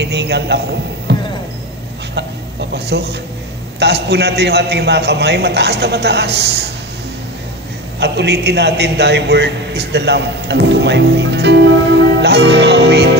Hiningal ako. Papasok. Taas po natin yung ating mga kamay. Mataas na mataas. At ulitin natin, Thy word is the lamp unto my feet. Lahat ng mga wait.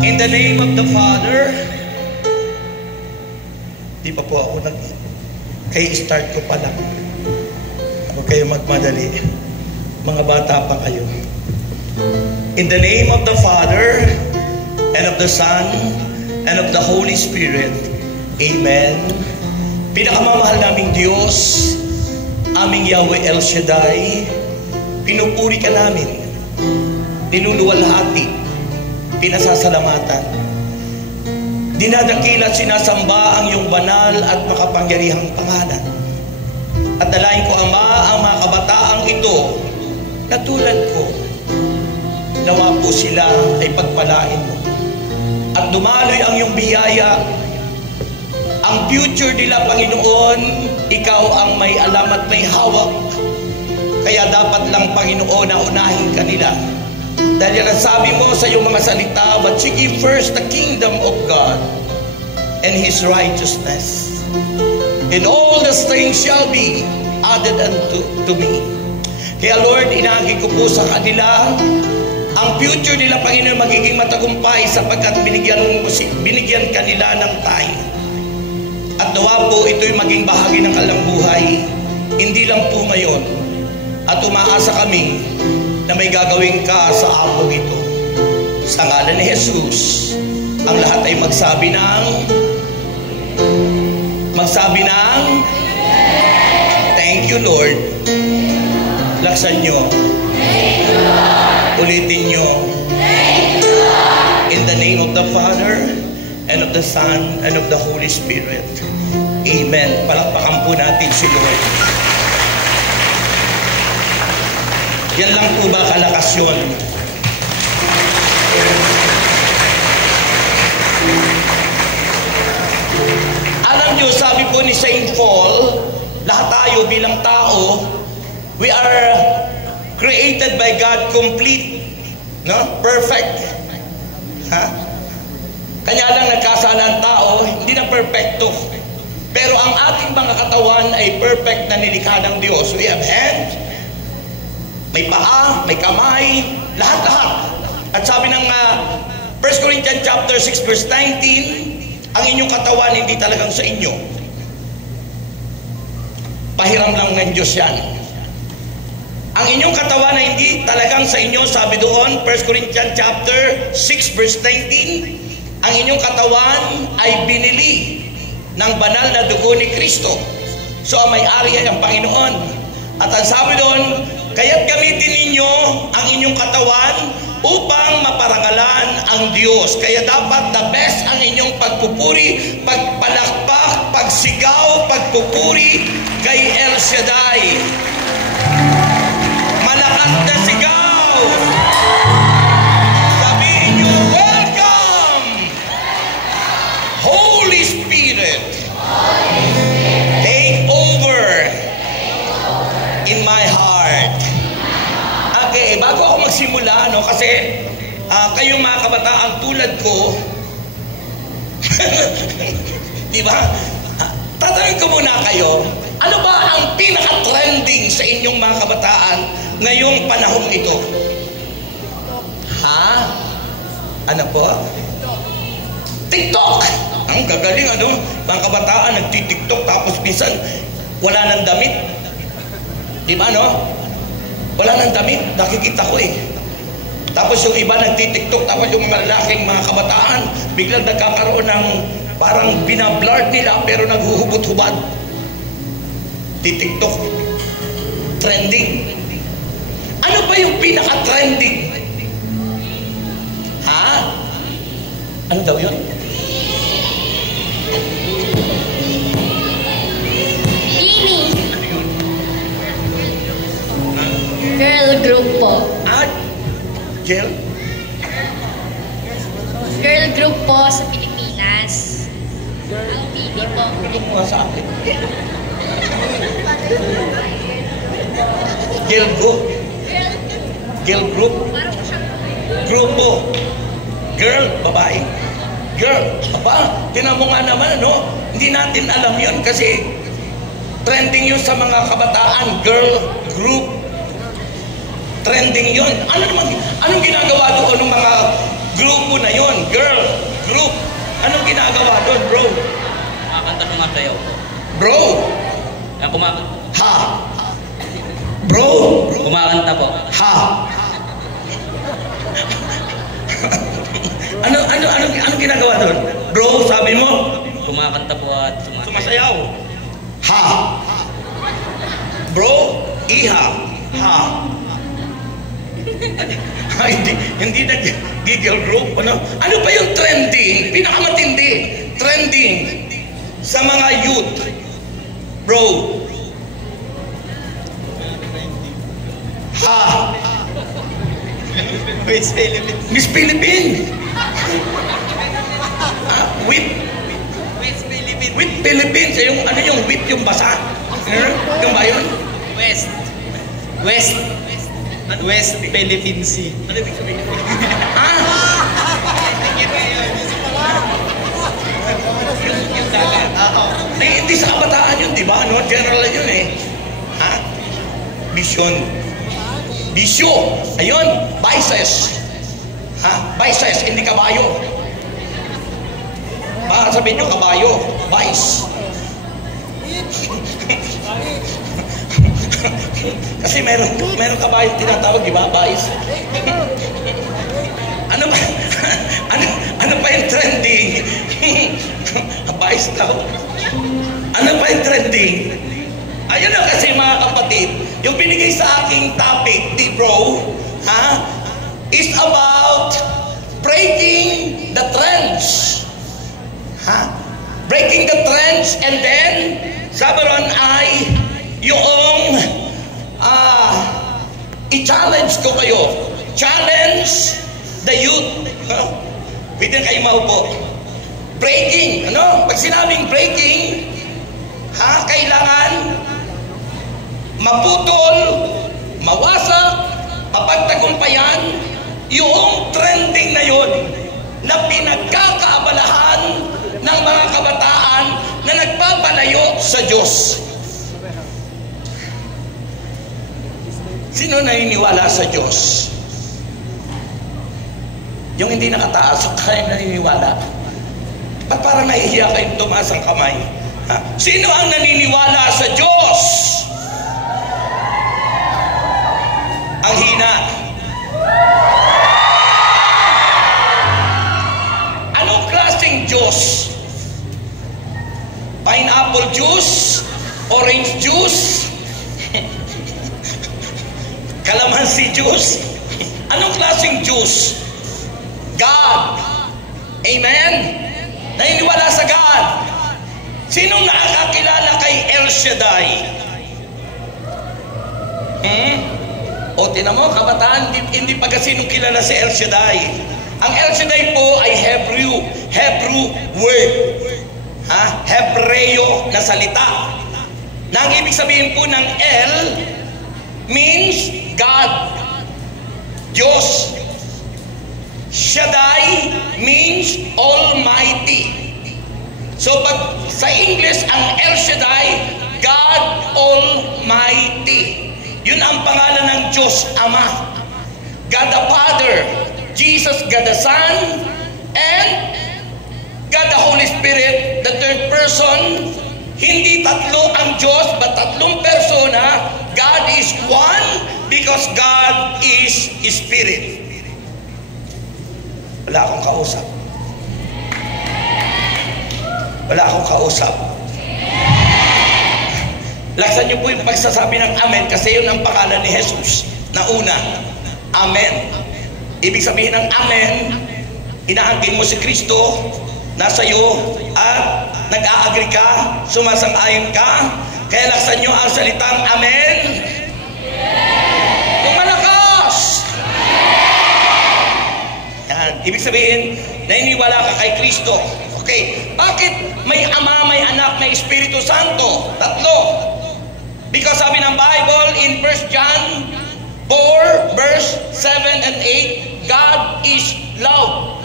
In the name of the Father, di pa po ako kay start ko pa lang. Huwag kayo magmadali. Mga bata pa kayo. In the name of the Father, and of the Son, and of the Holy Spirit. Amen. Pinakamamahal naming Diyos, aming Yahweh El Shaddai, pinupuri ka namin, niluluwalhati, pinasasalamatan. Dinadakila at sinasamba ang iyong banal at makapangyarihang pangalan. At dalayan ko, Ama, ang mga kabataang ito na tulad ko. Nawa po sila ay pagpalain mo. At dumaloy ang iyong biyaya. Ang future nila, Panginoon, ikaw ang may alam at may hawak. Kaya dapat lang, Panginoon, na unahin ka nila. Dahil nasabi mo sa iyong mga salita, but seek ye first the kingdom of God and His righteousness, and all these things shall be added unto me. Kaya Lord, inaangkin ko po sa kanila, ang future nila, Panginoon, magiging matagumpay sapagkat binigyan kanila ng time. At nawa po ito'y maging bahagi ng kanilang buhay, hindi lang po ngayon. At umaasa kami na may gagawin ka sa apong ito. Sa ngalan ni Jesus, ang lahat ay magsabi ng thank you, Lord. Laksan nyo. Ulitin nyo. In the name of the Father, and of the Son, and of the Holy Spirit. Amen. Palakpakan po natin si Lord. Yan lang po ba kalakas yun? Alam nyo, sabi po ni St. Paul, lahat tayo bilang tao, we are created by God complete, no? Perfect. Ha? Kanya lang nagkasala ang tao, hindi na perfecto. Pero ang ating mga katawan ay perfect na nilikha ng Diyos. We have hands, may paa, may kamay, lahat-lahat. At sabi ng 1 Corinthians chapter 6 verse 19, ang inyong katawan hindi talagang sa inyo. Pahiram lang ng Diyos yan. Ang inyong katawan na hindi talagang sa inyo, sabi doon, 1 Corinthians chapter 6 verse 19, ang inyong katawan ay binili ng banal na dugo ni Kristo. So ang may-ari ay ang Panginoon. At ang sabi doon, kaya't gamitin ninyo ang inyong katawan upang maparangalan ang Diyos. Kaya dapat the best ang inyong pagpupuri, pagpalakpak, pagsigaw, pagpupuri kay El Shaddai. Malakas na sigaw! Sabihin nyo, welcome! Holy Spirit, take over in my heart. Okay, bago ako magsimula, no, kasi kayong mga kabataan tulad ko, di ba? Tatanungin ko muna kayo, ano ba ang pinaka-trending sa inyong mga kabataan ngayong panahon ito? Ha? Ano po? TikTok! Ang gagaling, ano? Mga kabataan nagti-TikTok tapos minsan wala nang damit. Di ba, no? Wala nang damit, nakikita ko eh. Tapos yung iba nagtitiktok, tapos yung malalaking mga kabataan, biglang nagkakaroon ng parang binablard nila pero naghuhubot-hubad. Titiktok. Trending. Ano ba yung pinaka-trending? Ha? Ano daw yun? Bini. Girl group po. Girl? Girl group po sa Pilipinas. Ang Bini po. Ito mo sa akin. Girl group? Girl group? Grupo. Girl, babae. Girl, aba, tinan mo nga naman, no? Hindi natin alam yun kasi trending yun sa mga kabataan. Girl group. Trending yun. Anong ginagawa doon ng mga grupo na yun? Girl group. Anong ginagawa doon, bro? Kumakanta sumasayaw po. Bro! Kumakanta. Ha! Bro! Kumakanta po. Ha! Ano ginagawa doon? Bro, sabi mo? Kumakanta po at sumasayaw. Sumasayaw. Ha! Bro, iha. Ha! Ay, hindi nag-giggle group. Ano ba yung trending? Pinakamatindi. Trending sa mga youth. Bro. Ha! Miss Philippine. Miss Philippine. With Philippines. With Philippines. Yung ano yung with yung basa? Yung ba yun? West Philippine Sea. Ano ibig sabihin? Hindi sa kabataan yun, di ba? No? General yun eh. Ha? Vision. Bisyo. Ayun. Vices. Ha? Vices, hindi kabayo. Baka sabihin nyo kabayo. Vice. Kasi meron kabayo tinatawag, di ba? Vice. Ano pa yung trending? Vice daw. Ano pa yung trending? Ayun na kasi mga kapatid, yung binigay sa aking topic, di bro, ha, is about breaking the trends. Ha? Breaking the trends, and then, sabi ron ay, yung, i-challenge ko kayo. Challenge the youth. Pwede kayo maupo. Breaking, ano? Pag sinabing breaking, ha, kailangan maputol, mawasak, mapagtagumpayan yung trending na yun na pinagkakaabalahan ng mga kabataan na nagpapalayo sa Diyos. Sino naniniwala sa Diyos? Yung hindi nakataas, kaya naniniwala. Ba't parang nahihiya kayong tumaas ang kamay? Ha? Sino ang naniniwala sa Diyos? Ang hina. Anong klaseng Diyos? Pineapple juice? Orange juice? Kalamansi juice? Anong klaseng juice? God. Amen? Naniniwala sa God. Sinong nakakakilala kay El Shaddai? O tinan mo, kabataan, hindi pa kasi nung kilala si El Shaddai. Ang El Shaddai po ay Hebrew word. Ha? Hebreo na salita. Na ang ibig sabihin po ng El means God. Diyos. Shaddai means Almighty. So pag sa English ang El Shaddai, God Almighty. Yun ang pangalan ng Diyos Ama. God the Father, Jesus, God the Son, and God the Holy Spirit, the third person. Hindi tatlo ang Diyos, but tatlong persona. God is one because God is Spirit. Wala akong kausap. Wala akong kausap. Laksan niyo po yung pagsasabi ng amen kasi yun ang pangalan ni Jesus na una. Amen. Ibig sabihin ng amen, inaangkin mo si Kristo, nasa iyo, at nag-a-agree ka, sumasang-ayon ka. Kaya laksan niyo ang salitang amen. Kung malakas. Yan. Ibig sabihin, naniniwala ka kay Kristo. Okay, bakit may Ama, may Anak, may Espiritu Santo? Tatlo. Because sabi ng Bible in 1 John 4 verse 7 and 8, God is love.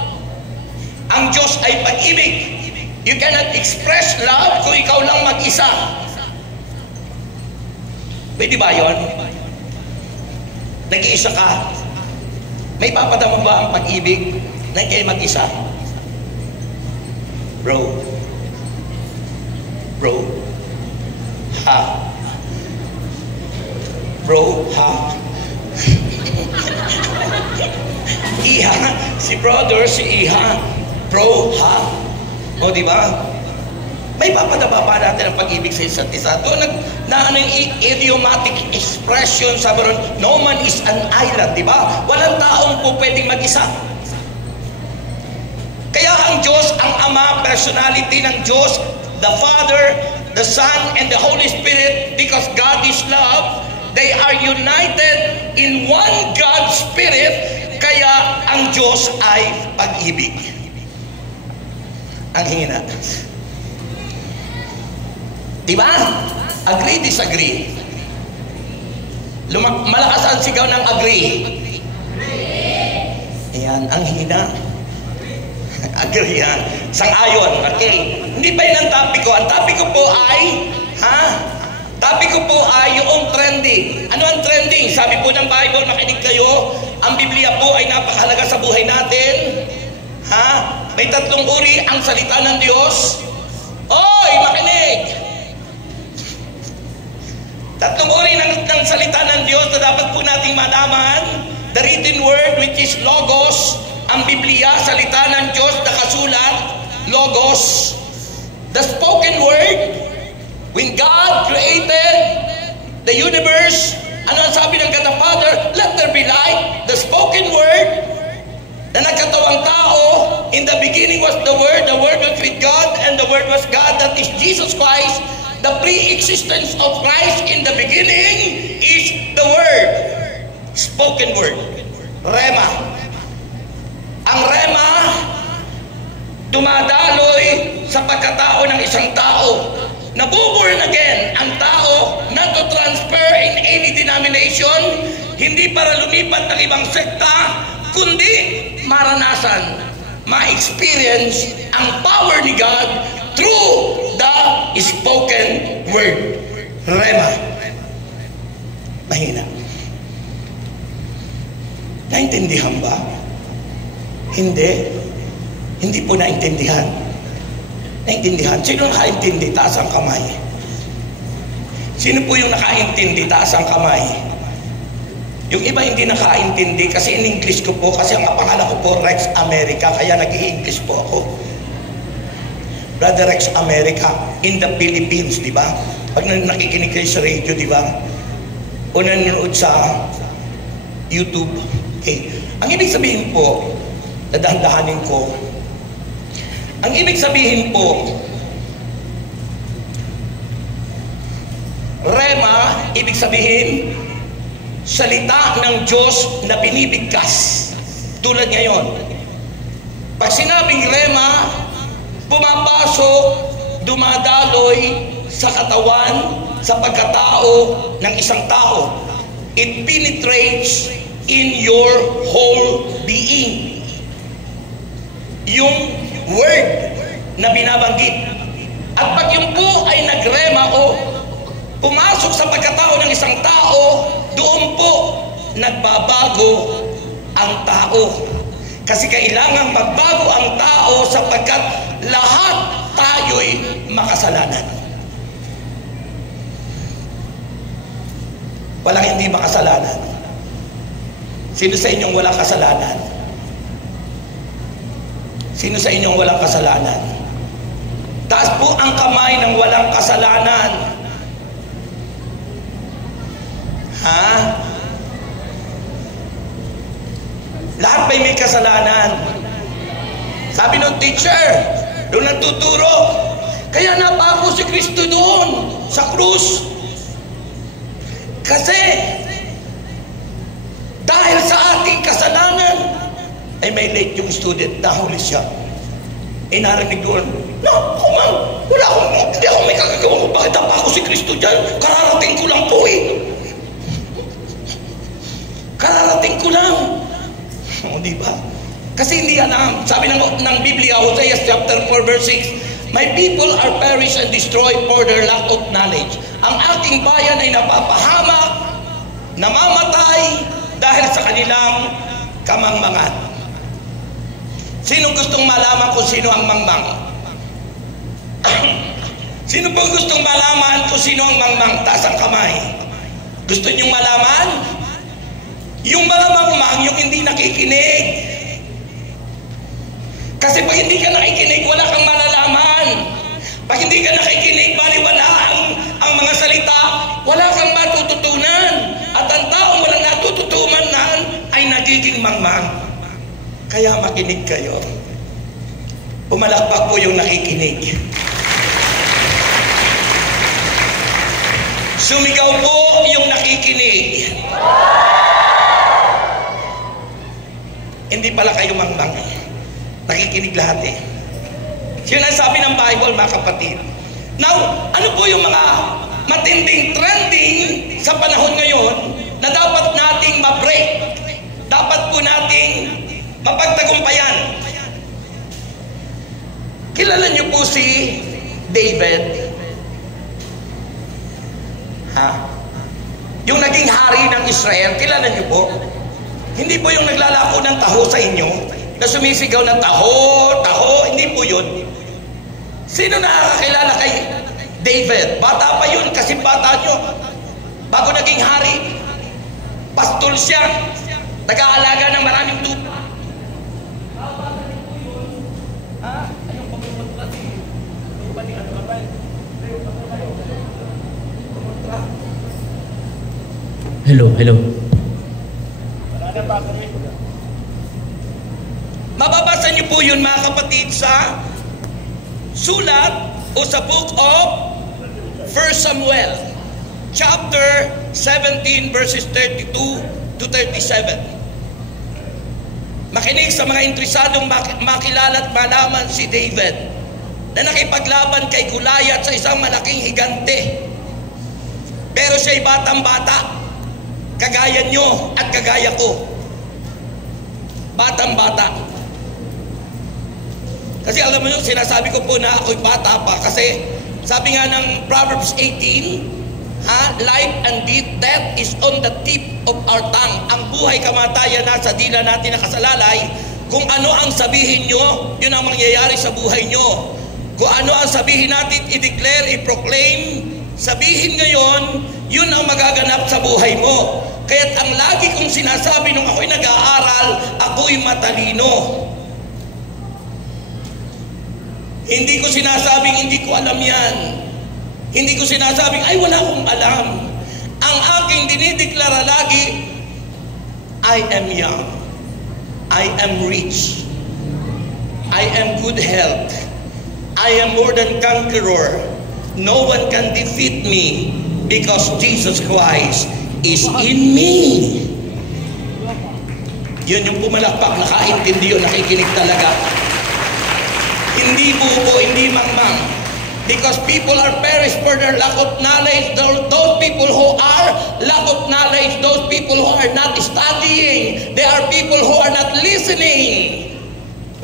Ang Diyos ay pag-ibig. You cannot express love kung ikaw lang mag-isa. Pwede ba yun? Nag-iisa ka. May papadama ba ang pag-ibig na kayo mag-isa? Bro. Ha? Bro, ha? Iha, si brother, si Iha. Bro, ha? O, di ba? May papadaba pa natin ang pag-ibig sa isa't isa. Doon na ano yung idiomatic expression, sabi ron, no man is an island, di ba? Walang taong po pwedeng mag-isa. Kaya ang Diyos, ang Ama, personality ng Diyos, the Father, the Son, and the Holy Spirit, because God is love, they are united in one God Spirit, kaya ang Diyos ay pag-ibig. Ang hina. Diba? Agree, disagree. Malakas ang sigaw ng agree. Ayan, ang hina. Agree yan. Sang-ayon. Okay. Hindi pa yun ang topic ko. Ang topic ko po ay, topic ko po ay yung trending. Ano ang trending? Sabi po ng Bible, makinig kayo, ang Biblia po ay napakahalaga sa buhay natin. May tatlong uri ang salita ng Diyos. Oy, makinig! Tatlong uri ng salita ng Diyos na dapat po nating malaman. The written word, which is Logos. Ang Biblia, salita ng Diyos na kasulat, Logos. The spoken word, when God created the universe, ano ang sabi ng God the Father? Let there be light. The spoken word na nagkatawang tao, in the beginning was the Word was with God, and the Word was God, that is Jesus Christ. The pre-existence of Christ in the beginning is the Word. Spoken word. Rema. Ang rema, dumadaloy sa pagkatao ng isang tao. Nabuborn again ang tao, not to transfer in any denomination, hindi para lumipat ng ibang sekta, kundi maranasan, ma-experience ang power ni God through the spoken word. Rema. Mahina. Naintindihan ba? Hindi. Hindi po naintindihan. Naintindihan. Sino nakaintindi? Taas ang kamay. Sino po yung nakaintindi? Taas ang kamay. Yung iba hindi nakaintindi kasi in English ko po, kasi ang pangalan ko po Rex America, kaya nag-i-English po ako. Brother Rex America in the Philippines, di ba? Pag nakikinig kayo sa radio, di ba? O nanonood sa YouTube. Okay. Ang ibig sabihin po, nadahan-dahanin ko, ang ibig sabihin po, rema, ibig sabihin, salita ng Diyos na binibigkas. Tulad ngayon, pag sinabing rema, pumapasok, dumadaloy sa katawan, sa pagkatao ng isang tao. It penetrates in your whole being. Yung word na binabanggit. At pag yung po ay nagrema o pumasok sa pagkatao ng isang tao, doon po nagbabago ang tao. Kasi kailangan magbago ang tao sapagkat lahat tayo'y makasalanan. Walang hindi makasalanan. Sino sa inyong walang kasalanan? Sino sa inyong walang kasalanan? Taas po ang kamay ng walang kasalanan. Ha? Lahat ba'y may kasalanan? Sabi ng teacher, doon nagtuturo, kaya napako si Kristo doon sa krus. Kasi dahil sa ating kasalanan ay may late yung student, nahuli siya. Narinig doon, naku ma'am, hindi ako may kagagawa ko, bakit napako si Kristo dyan? Kararating ko lang po Kararating ko lang. O diba? Kasi hindi alam. Sabi ng Biblia, Hosea chapter 4 verse 6, my people are perished and destroyed for their lack of knowledge. Ang aking bayan ay napapahamak, namamatay dahil sa kanilang kamangmangan. Sino gustong malaman kung sino ang mangmang? Sino po gustong malaman kung sino ang mangmang? Taas ang kamay. Gusto niyong malaman? Yung mga mangmang, yung hindi nakikinig. Kasi pag hindi ka nakikinig, wala kang malalaman. Pag hindi ka nakikinig, baliwala ang mga salita, wala kang matututunan. At ang taong walang natututunan ay nagiging mangmang. Kaya makinig kayo. Pumalakpak po yung nakikinig. Sumigaw po yung nakikinig. Hindi pala kayo mangmang. Nakikinig lahat eh. Yun ang sabi ng Bible, mga kapatid. Now, ano po yung mga matinding trending sa panahon ngayon na dapat nating ma-break? Dapat po nating mapagtagumpayan. Kilala niyo po si David? Ha? Yung naging hari ng Israel, kilala niyo po? Hindi po yung naglalako ng taho sa inyo, na sumisigaw ng taho, hindi po yun. Sino nakakakilala kay David? Bata pa yun, kasi bata nyo. Bago naging hari, pastol siya, nag-aalaga ng maraming tupa. Hello. Mababasa niyo po yun, mga kapatid, sa sulat o sa book of 1 Samuel chapter 17 verses 32 to 37. Makinig sa mga interesadong makilala at malaman si David na nakipaglaban kay Goliath sa isang malaking higante. Pero siya'y batang-bata, kagaya nyo at kagaya ko. Batang-bata. Kasi alam mo yung sinasabi ko po na ako'y bata pa, kasi sabi nga ng Proverbs 18, life and death is on the tip of our tongue. Ang buhay kamatayan nasa dila natin nakasalalay. Kung ano ang sabihin nyo, yun ang mangyayari sa buhay nyo. Kung ano ang sabihin natin, i-declare, i-proclaim, sabihin ngayon, yun ang magaganap sa buhay mo. Kaya't ang lagi kong sinasabi nung ako'y nag-aaral, ako'y matalino. Hindi ko sinasabing hindi ko alam yan. Hindi ko sinasabing, ay wala akong alam. Ang aking dinideklara lagi, I am young. I am rich. I am good health. I am more than conqueror. No one can defeat me because Jesus Christ is in me. Yun yung pumalakpak, nakaintindi yun, nakikinig talaga. Hindi bubo, hindi mangmang. Because people are perished for their lack of knowledge. Those people who are lack of knowledge, those people who are not studying, they are people who are not listening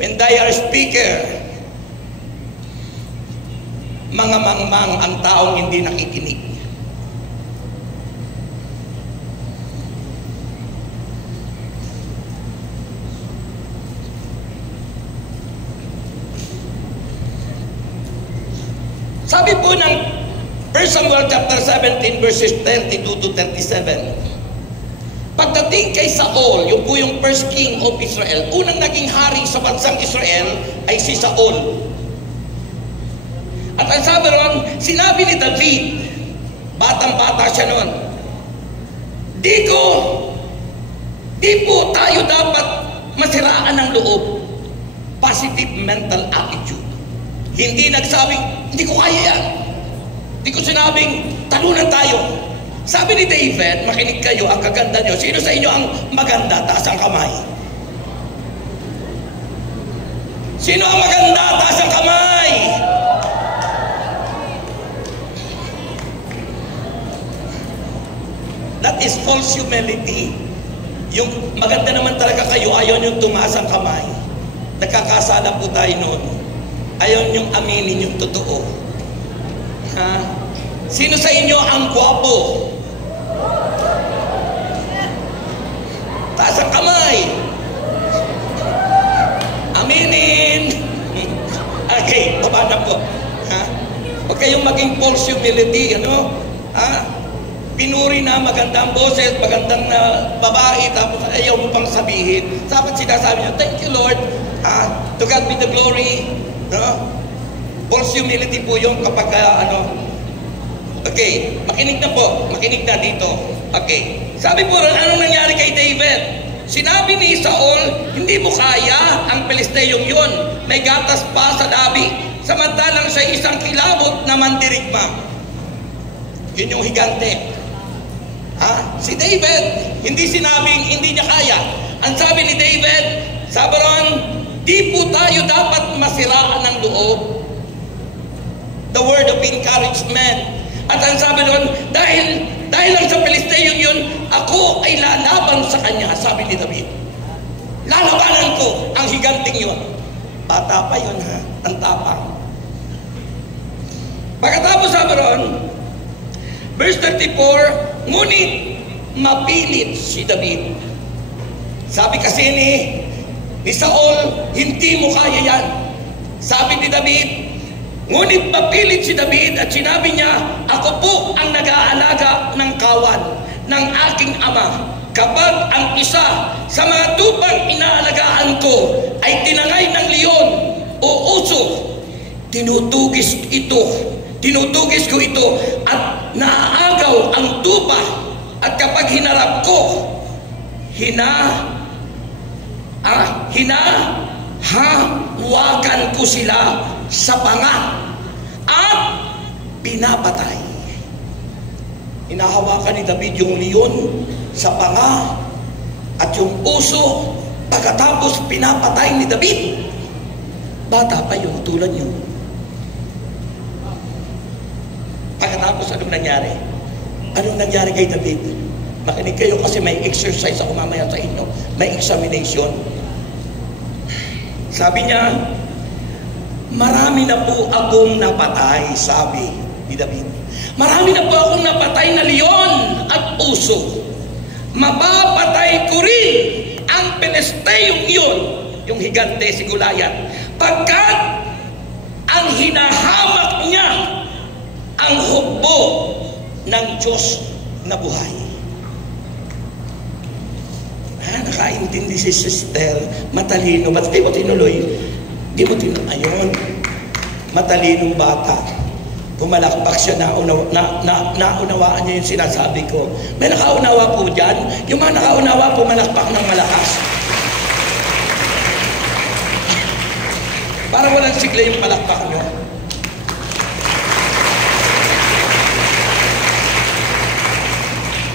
when they are speaker. Mga mangmang ang taong hindi nakikinig. Sabi po ng 1 Samuel chapter 17 verses 32 to 37, Pagdating kay Saul, yung po yung first king of Israel, unang naging hari sa bansang Israel ay si Saul. At ang sabi ron, sinabi ni David, batang-bata siya noon, di po tayo dapat masiraan ng loob. Positive mental attitude. Hindi nagsabing, hindi ko kaya yan. Hindi ko sinabing, talunan tayo. Sabi ni David, makinig kayo, ang kaganda nyo. Sino sa inyo ang maganda? Taas ang kamay. Sino ang maganda? Taas ang kamay. That is false humility. Yung maganda naman talaga kayo, ayaw niyong tumaas ang kamay. Nakakasala po tayo noon. Ayaw niyong aminin yung totoo. Ha? Sino sa inyo ang gwapo? Taas ang kamay. Aminin. Okay, baba na po. Ha? Huwag kayong maging false humility, ano? Ha? Pinuri na magandang boses, magandang na babae, tapos ayaw mo pang sabihin. Dapat sinasabi niya, thank you Lord. To God be the glory. No? False humility po yung kapag okay, makinig na po. Makinig na dito. Okay. Sabi po rin, anong nangyari kay David? Sinabi ni Saul, hindi mo kaya ang Pilisteyong yun. May gatas pa sa labi. Samantalang sa isang kilabot na mandirigma. Yun yung higante. Si David, hindi sinabing hindi niya kaya. Ang sabi ni David, sabi ron, di po tayo dapat masiraan ng loob. The word of encouragement. At ang sabi ron, dahil lang sa Pilisteyong yun, ako ay lalaban sa kanya, sabi ni David. Lalabanan ko ang higanting yun. Bata pa yun ha, ang tapang. Pagkatapos sabi ron, verse 34, ngunit mapilit si David. Sabi kasi ni Saul, hindi mo kaya yan. Sabi ni David, ngunit mapilit si David at sinabi niya, ako po ang nag-aalaga ng kawan ng aking ama. Kapag ang isa sa mga tupang inaalagaan ko ay tinangay ng leon o uso, tinutugis ko ito at naaagaw ang tupa, at kapag hinarap ko, hinahawakan ko sila sa panga at pinapatay. Hinahawakan ni David yung leon sa panga at yung uso, pagkatapos pinapatay ni David. Bata pa yung tulad yun. Pagkatapos, anong nangyari? Anong nangyari kay David? Makinig kayo kasi may exercise ako mamaya sa inyo. May examination. Sabi niya, marami na po akong napatay, sabi ni David. Marami na po akong napatay na leon at uso. Mapapatay ko rin ang Pilisteyong iyon, yung higante si Goliath, pagkat ang hinahamak niya ang hukbo ng Diyos na buhay. Nakaintindi si sister, matalino. Ba't di mo tinuloy? Di mo tinuloy. Ayun, matalinong bata. Pumalakpak siya, naunawaan niya yung sinasabi ko. May nakaunawa po dyan. Yung mga nakaunawa, pumalakpak ng malakas. Parang walang sigla yung palakpak nyo.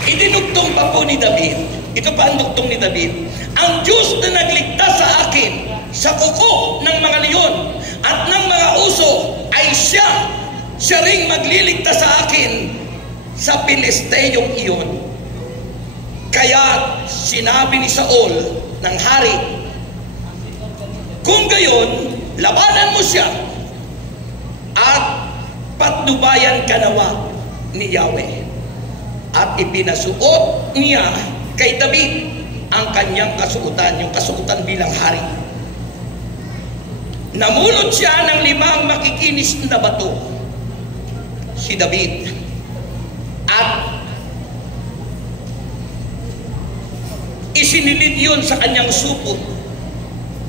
Idinugtong pa po ni David. Ito pa ang dugtong ni David. Ang Diyos na nagligtas sa akin sa kuko ng mga leon at ng mga uso ay siya ring magliligtas sa akin sa Pilisteyong iyon. Kaya sinabi ni Saul ng hari, kung gayon, labanan mo siya at patnubayan ka nawa ni Yahweh. At ipinasuot niya kay David ang kanyang kasuotan, yung kasuotan bilang hari. Namunot siya ng 5 makikinis na bato, si David. At isinilid yun sa kanyang supot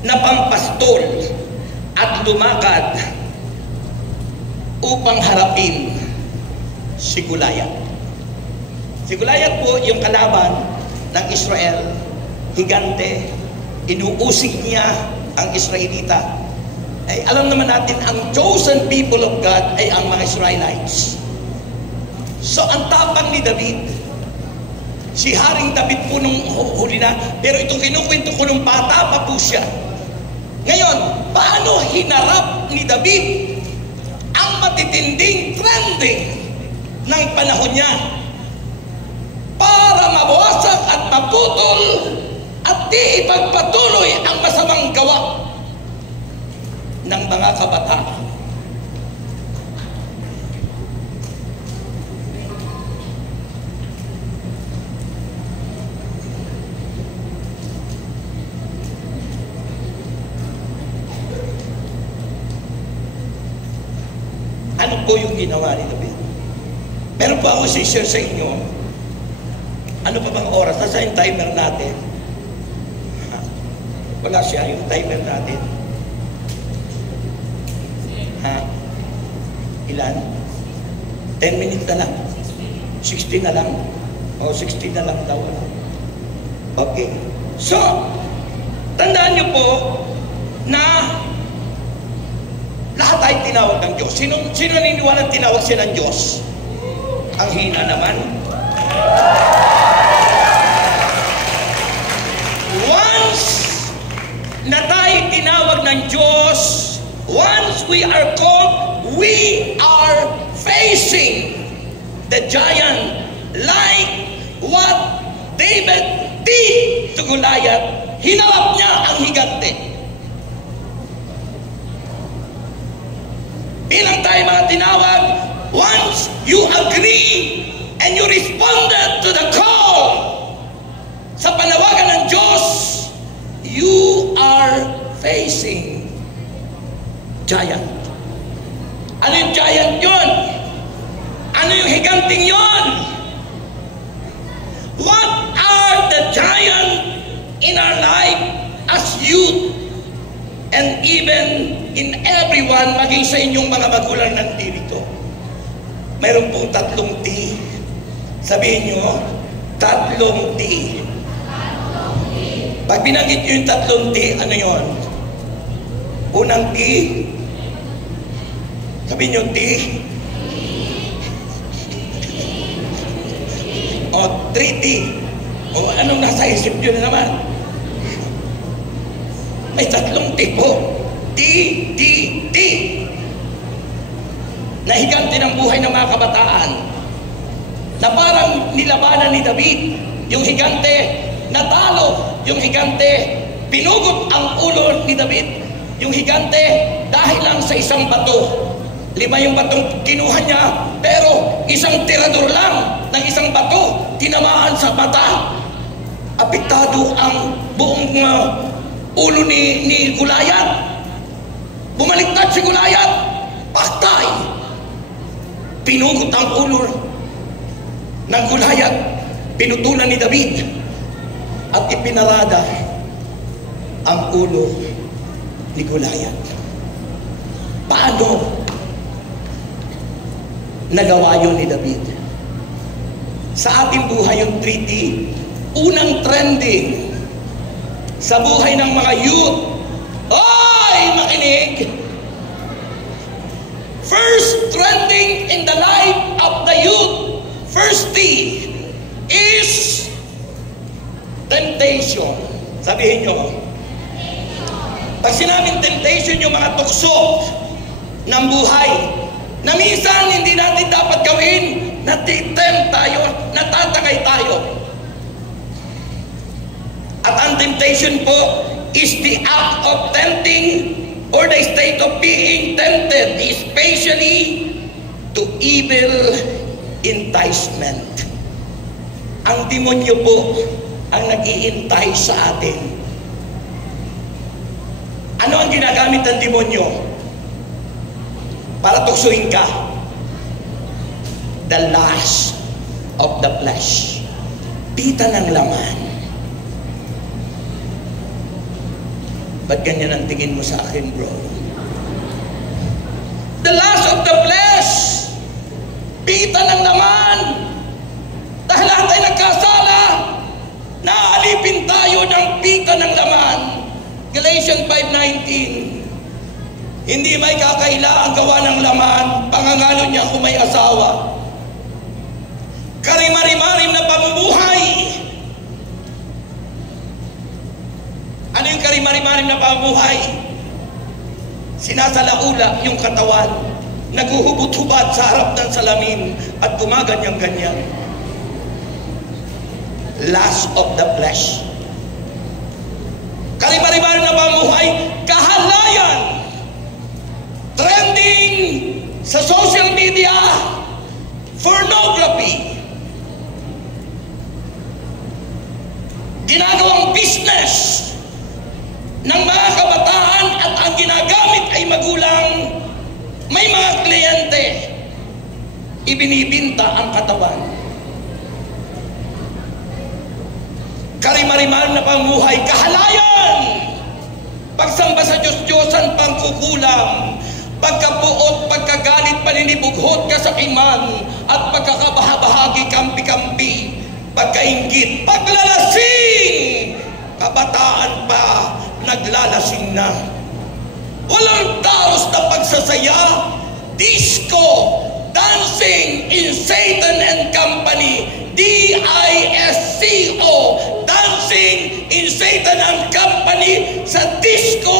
na pampastol at lumakad upang harapin si Goliath. Si Goliath po yung kalaban ng Israel, higante, inuusig niya ang Israelita. Ay, alam naman natin, ang chosen people of God ay ang mga Israelites. So, ang tapang ni David, si Haring David po nung huli na, pero itong kinukwento ko nung bata pa po siya. Ngayon, paano hinarap ni David ang matitinding trending ng panahon niya para mabawasak at maputol at di ipagpatuloy ang masamang gawa ng mga kabataan? Ano po yung ginawa ni David? Meron pa ako share sa inyo. Ano pa bang oras? Nasa yung timer natin? Wala siya yung timer natin. Ilan? 10 minutes na lang. 60 na lang. O 60 na lang daw. Okay. So, tandaan niyo po na lahat ay tinawag ng Diyos. Sino naniniwala tinawag siya ng Diyos? Ang hina naman. Once na tayo tinawag ng Diyos, once we are called, we are facing the giant like what David did to Goliath. Hinarap niya ang higante. Bilang tayo mga tinawag, once you agree and you responded to the call sa panawagan ng Diyos, you are facing giant. Ano yung giant yun? Ano yung higanting yun? What are the giant in our life as youth and even in everyone, maging sa inyong mga magulang nandito? Mayroon pong 3 T. Sabihin nyo, 3 T. Pag binanggit nyo yung 3 T, ano yun? Unang T. Sabihin nyo, T. O, 3 T. O, anong nasa isip nyo na naman? May 3 T po. T, T, T. Nahiganti ng buhay ng mga kabataan na parang nilabanan ni David. Yung higante, natalo. Yung higante, pinugot ang ulo ni David. Yung higante, dahil lang sa isang bato. 5 yung batong kinuha niya, pero isang tirador lang ng isang bato, tinamaan sa mata. Apektado ang buong ulo ni Goliath. Bumaliktad si Goliath, patay. Pinugot ang ulo ng Goliath, pinutulan ni David, at ipinarada ang ulo ni Goliath. Paano nagawa yun ni David? Sa ating buhay yung 3T, unang trending sa buhay ng mga youth. Ay, makinig! First trending in the life of the youth, first T, is temptation. Sabihin nyo. Pag sinabing temptation, yung mga tukso ng buhay, na minsan hindi natin dapat gawin, natitempt tayo, natatakay tayo. At ang temptation po is the act of tempting or the state of being tempted, especially to evil enticement. Ang demonyo po ang nag-iintay sa atin. Ano ang ginagamit ng demonyo para tuksuin ka? The lust of the flesh. Pita ng laman. Ba't ganyan ang tingin mo sa akin, bro? The lust of the flesh. Pita ng laman. Dahil lahat ay nagkasala, naalipin tayo ng pita ng laman. Galatians 5:19. Hindi may kakaila ang gawa ng laman, pangangalo niya kung may asawa. Karimari-marim na pamumuhay. Ano yung karimari-marim na pamumuhay? Sinasalaula yung katawan, naguhubot-hubad sa harap ng salamin at gumaganyan-ganyan. Lust of the flesh. Karimari-marim na pamumuhay, kahalayan. Trending sa social media, pornography. Ginagawang business ng mga kabataan at ang ginagamit ay magulang. May mga kliyente, ibinibinta ang katawan. Karimariman na pamuhay, kahalayan. Pagsamba sa Diyos-Diyosan, pangkukulam, pagkapuot, pagkagalit, paninibughot, kasakiman, at pagkakabahabahagi, kampi-kampi, pagkainggit, paglalasing, kabataan pa, naglalasing na. Walang taros na pagsasaya, disco, dancing in Satan and Company, D-I-S-C-O, dancing in Satan and Company. Sa disco,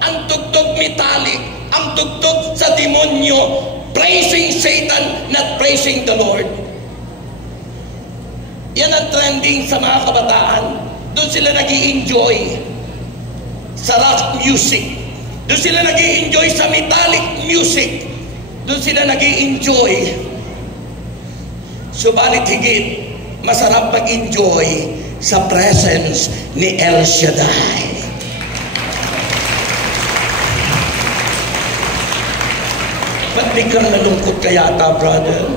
ang tugtog metallic, ang tugtog sa demonyo, praising Satan, not praising the Lord. Yan ang trending sa mga kabataan. Doon sila nag-i-enjoy sa rock music. Doon sila nag-i-enjoy sa metallic music. Doon sila nag-i-enjoy. Subalit higit, masarap mag-enjoy sa presence ni El Shaddai. Ba't biglang nalungkot ka yata, brother?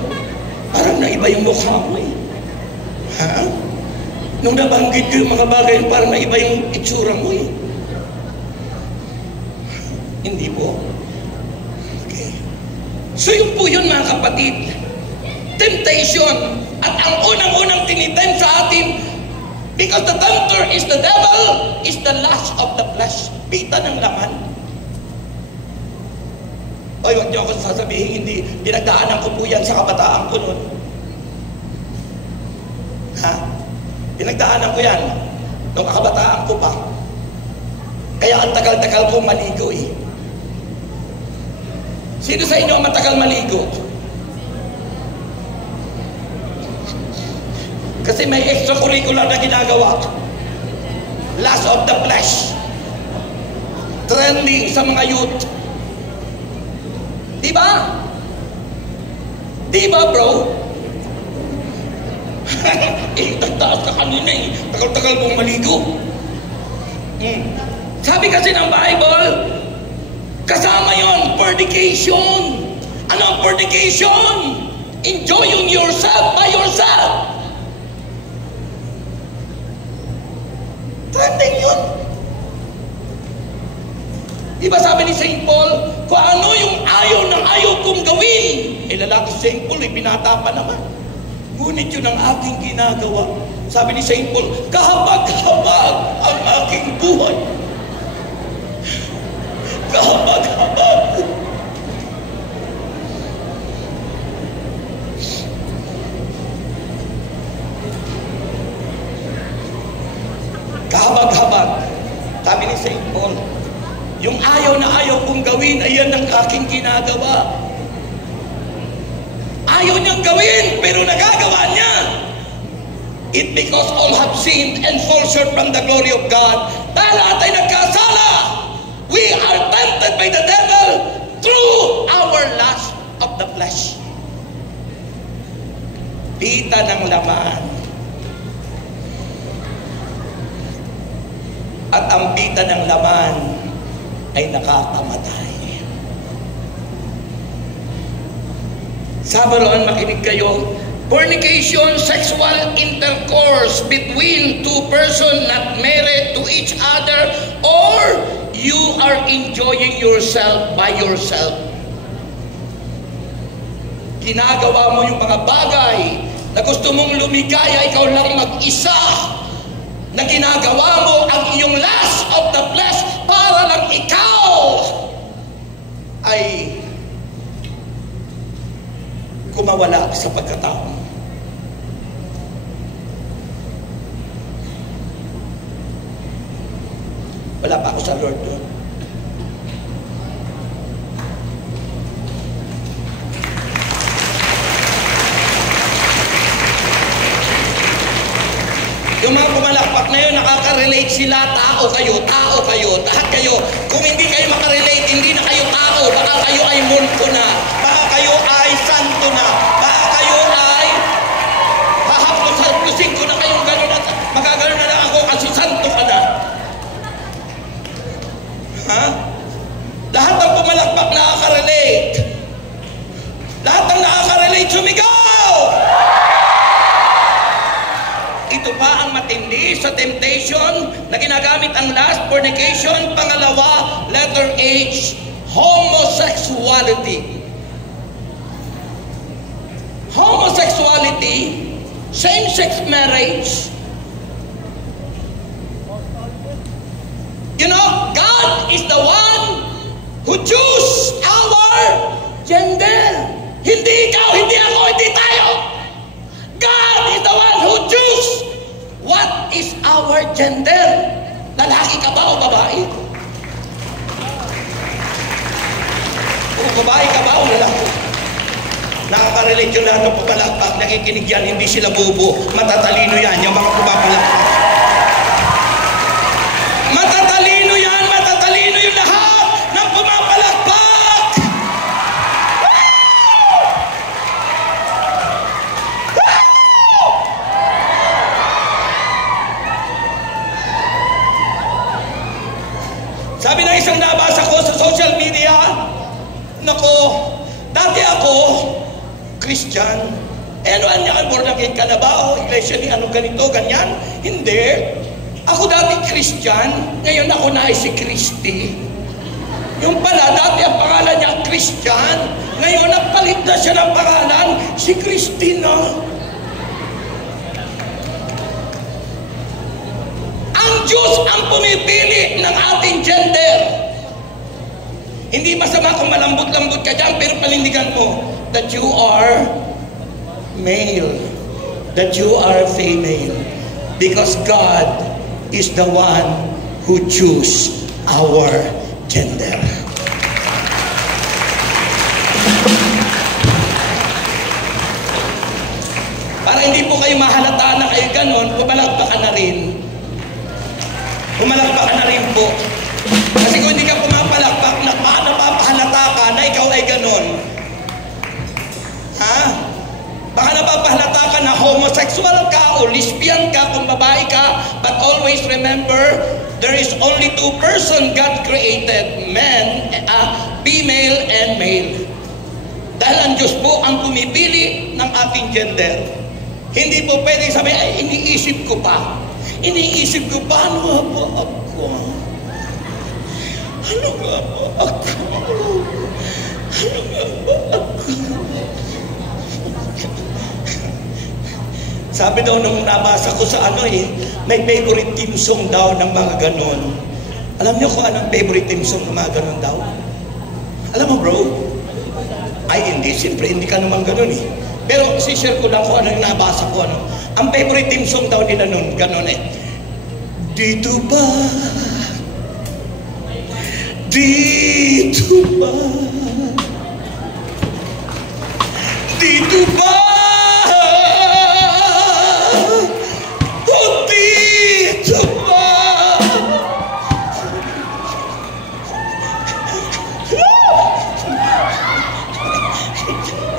Parang naiba yung mukha mo eh. Ha? Nung nabanggit ko yung mga bagay, parang naiba yung itsura mo eh. Hindi po. Okay. So yun po yun, mga kapatid. Temptation. At ang unang-unang tinitempt sa atin, because the tempter is the devil, is the lust of the flesh. Pita ng laman. Oy, wag niyo ako sasabihin, hindi. Pinagdaanan ko po yan sa kabataan ko noon. Ha? Pinagdaanan ko yan nung kabataan ko pa. Kaya ang tagal-tagal ko maligo eh. Sino sa inyo ang matagal maligo? Kasi may extracurricular na ginagawa. Lust of the flesh. Trending sa mga youth. Diba? Diba, bro? Tagtaas ka kanina eh. Tagal-tagal mong maligo. Sabi kasi ng Bible, kasama yon fornication. Ano ang fornication? Enjoying yourself by yourself. Trending yun. Diba sabi ni St. Paul, kung ano yung ayaw ng ayaw kong gawin, lalaki si St. Paul, binata pa naman. Ngunit yun ang aking ginagawa. Sabi ni St. Paul, kahabag-habag ang aking buhay. Kahabag-habag. Kahabag-habag. Sabi ni St. Paul, yung ayaw na ayaw kong gawin, ayan ang aking ginagawa. Ayaw niyang gawin, pero nagagawa niya. It because all have sinned and fall short from the glory of God. Dahil lahat ay nagkasala. We are tempted by the devil through our lust of the flesh. Pita ng laman. At ang pita ng laman ay nakakamatay. Sabi roon, makinig kayo. Fornication, sexual intercourse between two persons not married to each other, or you are enjoying yourself by yourself. Ginagawa mo yung mga bagay na gusto mong lumigaya, ikaw lang mag-isa, na ginagawa mo ang iyong lust of the flesh para lang ikaw ay kumawala sa pagkatao. Wala pa ako sa Lord doon. Yung mga pumalakpak na yun, nakaka-relate sila, tao kayo, lahat kayo. Kung hindi kayo makarelate, hindi na kayo tao, baka kayo ay multo na, baka kayo ay santo na, baka kayo ay hahaplos-haplosin ko na kayong gano'n at magagano'n na lang ako kasi santo ka na. Ha? Lahat ng pumalakpak nakaka-relate. Lahat ng nakaka-relate, sumigaw! Ito pa ang matindi sa temptation na ginagamit ang lust, fornication. Pangalawa, letter H, homosexuality. Homosexuality, same-sex marriage. You know, God is the one who choose our gender. Hindi ikaw, hindi ako, hindi tayo. God is the one who choose what is our gender. Lalaki ka ba o babae? Kung babae ka ba o lalaki? Nakaka-relate yung lahat ng pupalakpak. Nakikinig yan, hindi sila bobo. Matatalino yan, yung mga pupapalakpak. Matatalino yan, matatalino yung lahat ng pumapalakpak. Sabi ng isang nabasa ko sa social media, nako, dati ako, Christian, ano niya, born again ka na ba? O iglesia ni ano ganito, ganyan? Hindi. Ako dati Christian, ngayon ako na ay si Christy. Yung pala, dati ang pangalan niya Christian, ngayon nagpalit na siya ng pangalan, si Christina. Ang Diyos ang pumipili ng ating gender. Hindi masama kung malambot-lambot ka dyan, pero panindigan mo that you are male, that you are female, because God is the one who choose our gender. Para hindi po kayo mahalata na kayo ganon, pumalakpakan na rin. Pumalakpakan na rin po. Kasi kung hindi ka pumapalakpak, napapahalata ka na ikaw ay ganon. Ha? Baka napapahalata ka na homosexual ka o lesbian ka kung babae ka, but always remember, there is only two person God created, man, female and male. Dahil ang Diyos po ang pumipili ng ating gender. Hindi po pwedeng sabihin, ay, iniisip ko pa. Iniisip ko, paano nga ba ako? Ano nga ba ako? Ano nga ba ako? Sabi daw nung nabasa ko sa may favorite team song daw ng mga ganon. Alam niyo kung anong favorite team song ng mga ganon daw? Alam mo bro? Ay hindi, siyempre hindi ka naman ganon eh. Pero si-share ko lang kung ano yung nabasa ko. Ang favorite team song daw nila nun, ganon eh. Dito ba? Dito ba? Dito ba? O dito ba?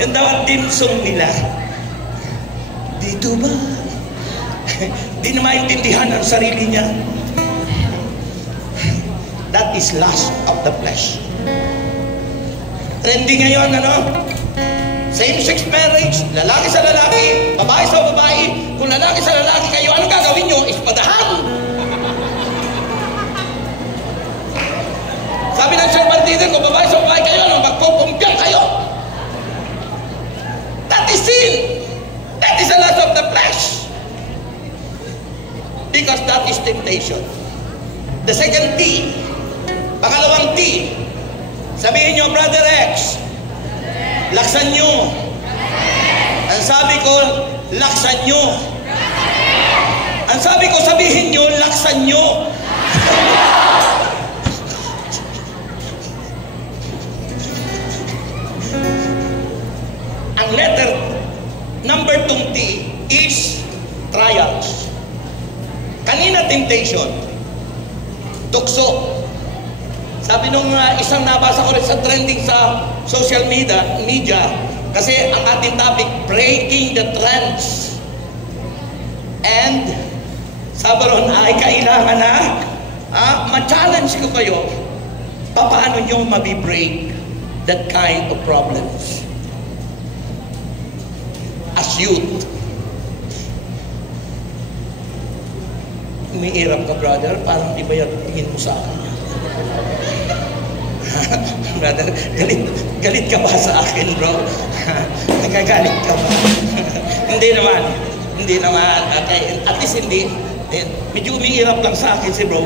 Yan daw ang team song nila. Dito ba? Di na maintindihan ang sarili niya. That is lust of the flesh. Trending ngayon, same-sex marriage, lalaki sa lalaki, babae sa babae. Kung lalaki sa lalaki kayo, ano gagawin nyo? Ispadahan! Sabihin nyo, Brother X, laksan nyo. Ang sabi ko, laksan nyo. Ang sabi ko, sabihin nyo, laksan nyo. Ang letter number 20 is trials. Kanina temptation, tukso. Sabi nung isang nabasa ko rin sa trending sa social media, kasi ang ating topic, breaking the trends. And sabi ron ay kailangan na ma-challenge ko kayo paano nyo mabibreak that kind of problems as youth. Umiirap ka, brother, parang iba yung tingin mo sa akin. Brother, galit ka ba sa akin, bro? Nagagalit ka ba? Hindi naman. Okay. At least hindi. Medyo umiirap lang sa akin si bro.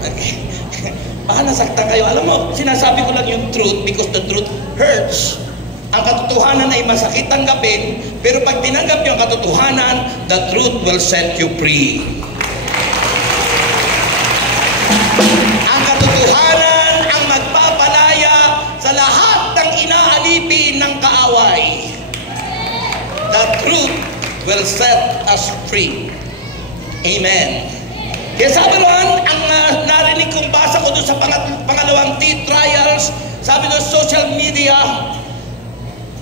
Okay. Baka nasaktan kayo. Alam mo, sinasabi ko lang yung truth because the truth hurts. Ang katotohanan ay masakit tanggapin, pero pag tinanggap niyo ang katotohanan, the truth will set you free. Ang katotohanan ang magpapalaya sa lahat ng inaalipin ng kaaway. The truth will set us free. Amen. Kaya sabi ron, ang narinig kong basa ko doon sa pangalawang trials, sabi doon social media,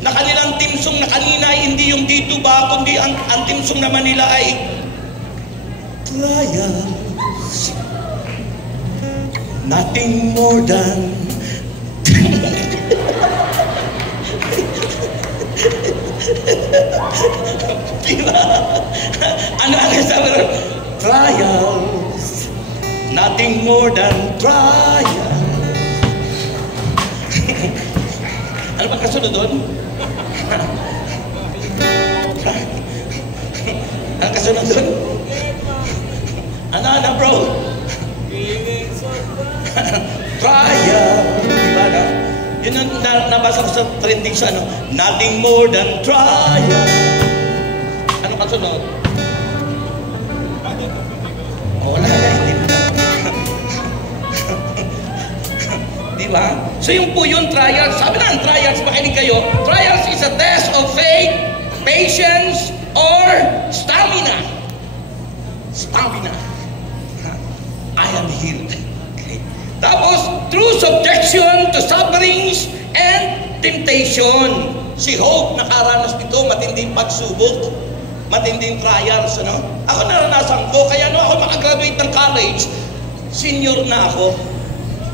na kanilang timsong na kanina ay hindi yung dito ba, kundi ang timsong naman nila ay trials. Nothing more than diba? Ano sabi ron? Trials. Nothing more than trials. Ano ba kasunod doon? Ang kasunod doon? Ano, bro? Trial. Diba na? Yun ang nabasa ko sa trending sa ano. Nothing more than trial. Ano kasunod? Wala na, hindi mo. Diba? So yung po yung trials, sabi na ang trials, makinig kayo, trials is a test of faith, patience, or stamina. Stamina. I am healed. Okay. Tapos, through subjection to sufferings and temptation. Si Hope nakaranas dito, matinding pagsubok, matinding trials. Ano? Ako naranasan ko, kaya ako makagraduate ng college, senior na ako.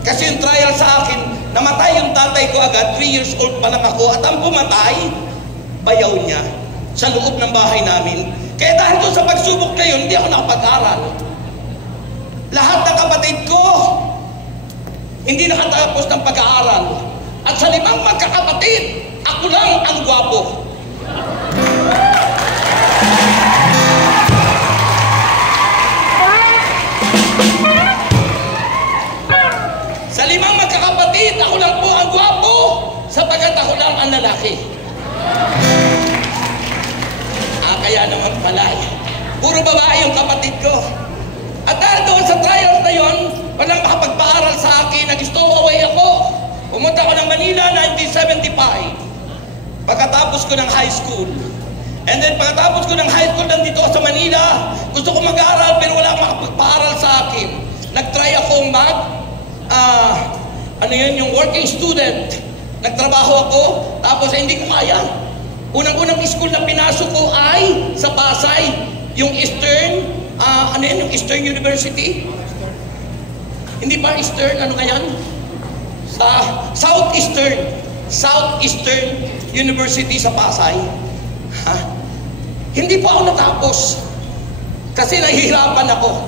Kasi yung trial sa akin, namatay yung tatay ko agad, 3 years old pa lang ako, at ang pumatay, bayaw niya sa loob ng bahay namin. Kaya dahil doon sa pagsubok na yun, hindi ako nakapag-aral. Lahat ng kapatid ko, hindi nakatapos ng pag-aaral. At sa 5 magkakapatid, ako lang ang gwapo. Sa 5 magkakapatid, ako lang po ang gwapo, sapagkat ako lang ang lalaki. Kaya naman pala, puro babae yung kapatid ko. At dahil doon sa trials na yon, walang makapagpaaral sa akin, nag-stowaway ako. Pumunta ko ng Manila, 1975. Pagkatapos ko ng high school. And then pagkatapos ko ng high school, nandito ako sa Manila. Gusto ko mag-aaral, pero wala makapagpaaral sa akin. Nag-try akong yung working student. Nagtrabaho ako, tapos hindi ko kaya. Unang-unang school na pinasok ko ay sa Pasay, yung Eastern, yung Eastern University? Hindi pa Eastern, ano kaya? Sa Southeastern University sa Pasay. Hindi pa ako natapos. Kasi nahihirapan ako.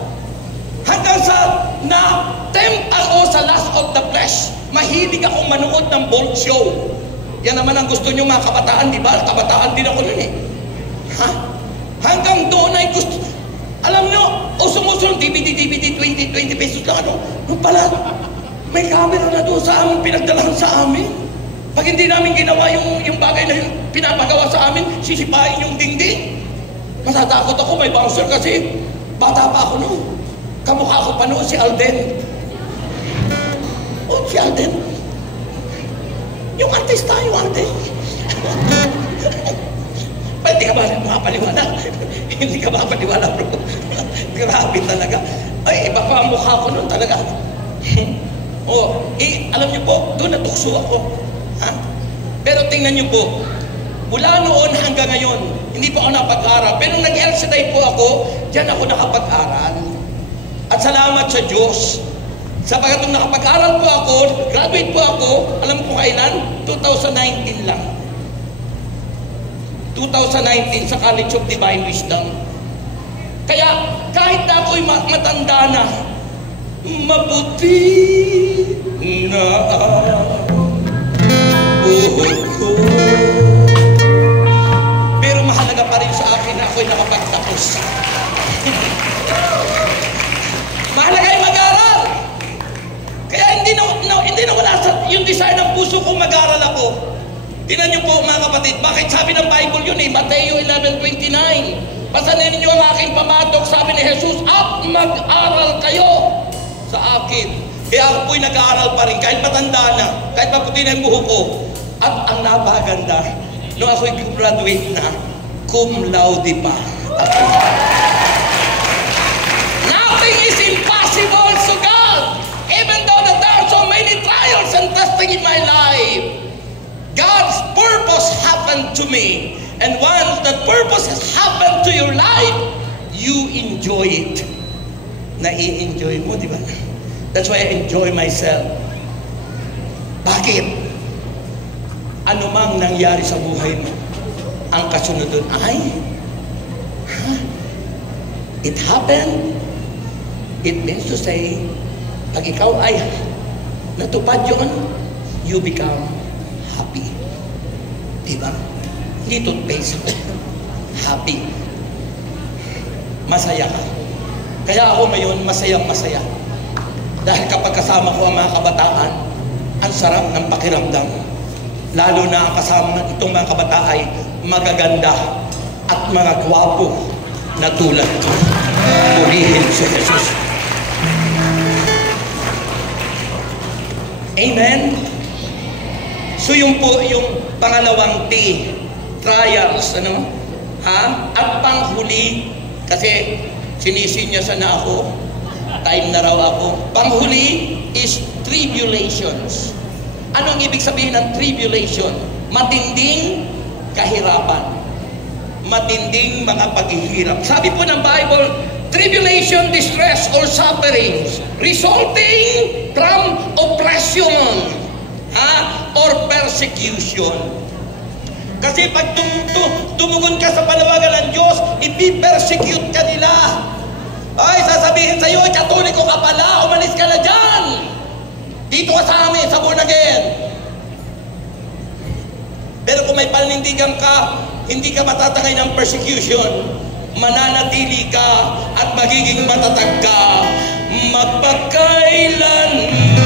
Hanggang sa na-tempt ako sa Lust of the Flesh. Mahilig akong manood ng Bolt Show. Yan naman ang gusto nyo mga kabataan, di ba? Kabataan din ako nun eh. Hanggang doon ay gusto. Alam nyo, usong-usong DVD, 20 pesos lang ano. Nung pala, May camera na doon sa amin, pinagdalahan sa amin. Pag hindi namin ginawa yung bagay na yung pinapagawa sa amin, sisipain yung dingding. Matatakot ako, may bouncer kasi bata pa ako noon. Kamukha ko pa noon si Alden. Oh, si Alden. Yung artista, yung Alden. Hindi ka ba makapaniwala? Hindi ka makapaniwala, bro. Grabe talaga. Ay, iba pa ang mukha ko noon talaga. Oh, alam niyo po, doon natukso ako. Ha? Pero tingnan niyo po, mula noon hanggang ngayon, hindi po ako napag-aral. Pero nung nag-LCD po ako, diyan ako nakapag-aral. At salamat sa Diyos. Sapagat nung nakapag-aral po ako, graduate po ako, alam ko kailan? 2019 lang. 2019 sa College of Divine Wisdom. Kaya kahit na ako'y matanda na, mabuti na buhok ko. Pero mahalaga pa rin sa akin na ako'y nakapagtapos. Mahalaga yung mag-aral. Kaya hindi na wala yung desire ng puso ko mag-aral ako. Tingnan niyo po mga kapatid, bakit sabi ng Bible yun Mateo 11:29. Pasanin niyo ang aking pamatok, sabi ni Jesus, at mag-aral kayo sa akin. Kaya ako po'y nag-aaral pa rin, kahit matanda na, kahit maputi na yung buhok ko. At ang napakaganda, nung ako'y graduate na, cum laude pa. Nothing is impossible to God. Even though that there are so many trials and testing in my life, God's purpose happened to me. And once that purpose has happened to your life, you enjoy it. Nai-enjoy mo, di ba? That's why I enjoy myself. Bakit? Ano mang nangyari sa buhay mo, ang kasunod doon ay, it happened. It means to say, pag ikaw ay natupad yun, you become happy. Diba? Hindi toothpaste. Happy. Masaya ka. Kaya ako ngayon, masayang-masaya. Dahil kapag kasama ko ang mga kabataan, ang sarap ng pakiramdam. Lalo na ang kasama ng itong mga kabataan ay magaganda at mga gwapo na tulad ko. Purihin si Jesus. Amen? So yung po, yung pangalawang T, trials, ano? Ha? At panghuli, kasi sinisinyasa na ako, time na raw ako. Panghuli is tribulations. Anong ibig sabihin ng tribulation? Matinding kahirapan. Matinding mga paghihirap. Sabi po ng Bible, tribulation, distress, or sufferings resulting from oppression or persecution. Kasi pag tumugon ka sa panawagan ng Diyos, ipi-persecute ka nila. Ay, sasabihin sa'yo, katoliko ka pala, umalis ka na dyan. Dito ka sa amin, sa born again. Pero kung may panindigan ka, hindi ka matatangay ng persecution, mananatili ka at magiging matatag ka magpakailanman.